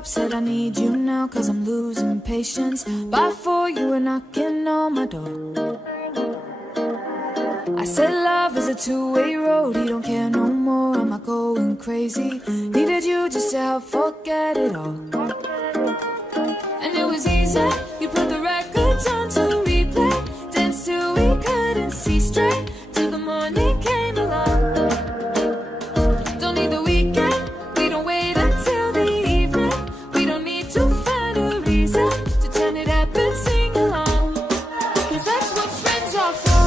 up, said I need you now, cause I'm losing patience. By 4 you were knocking on my door. I said love is a two-way road, he don't care no more, am I going crazy? Needed you just to help forget it all. And it was easy, you put the records on to replay, danced till we couldn't see straight, till the morning came along. Don't need the weekend, we don't wait until the evening, we don't need to find a reason to turn it up and sing along, cause that's what friends are for.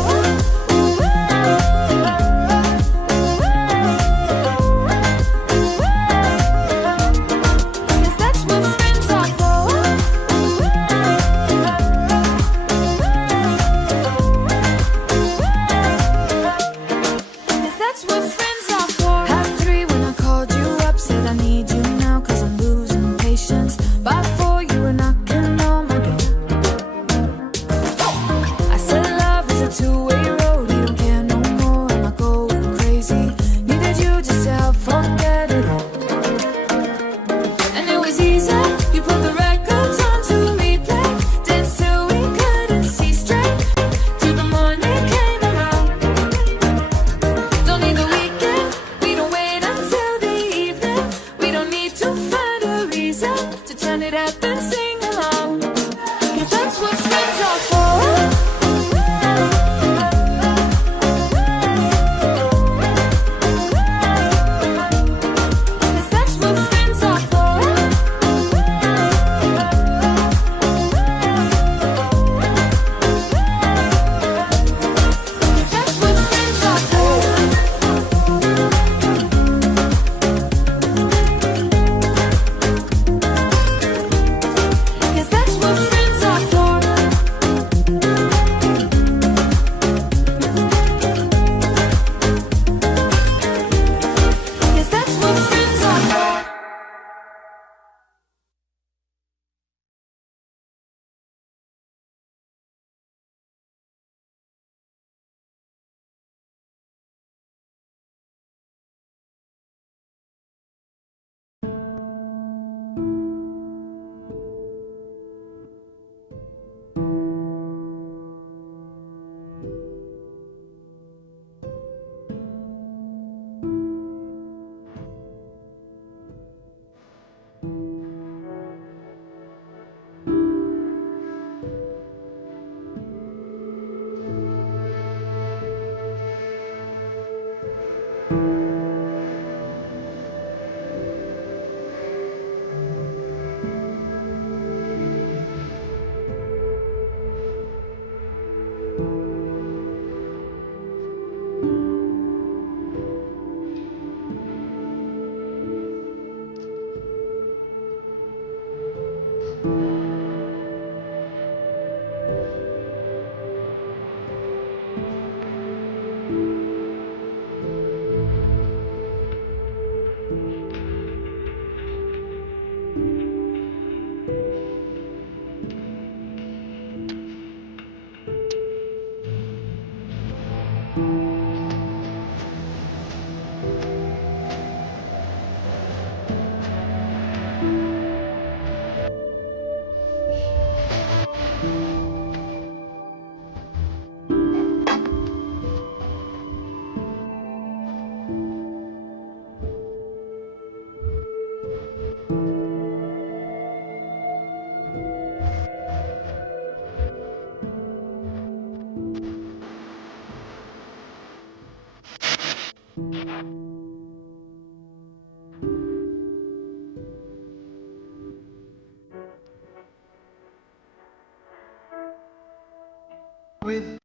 With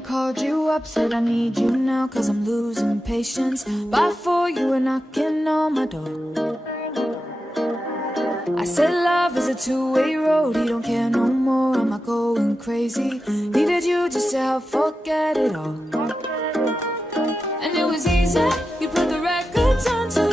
I called you up, said I need you now, cause I'm losing patience. By 4 you were knocking on my door. I said love is a two-way road, he don't care no more, am I going crazy? Needed you just to help forget it all. And it was easy, you put the records on too.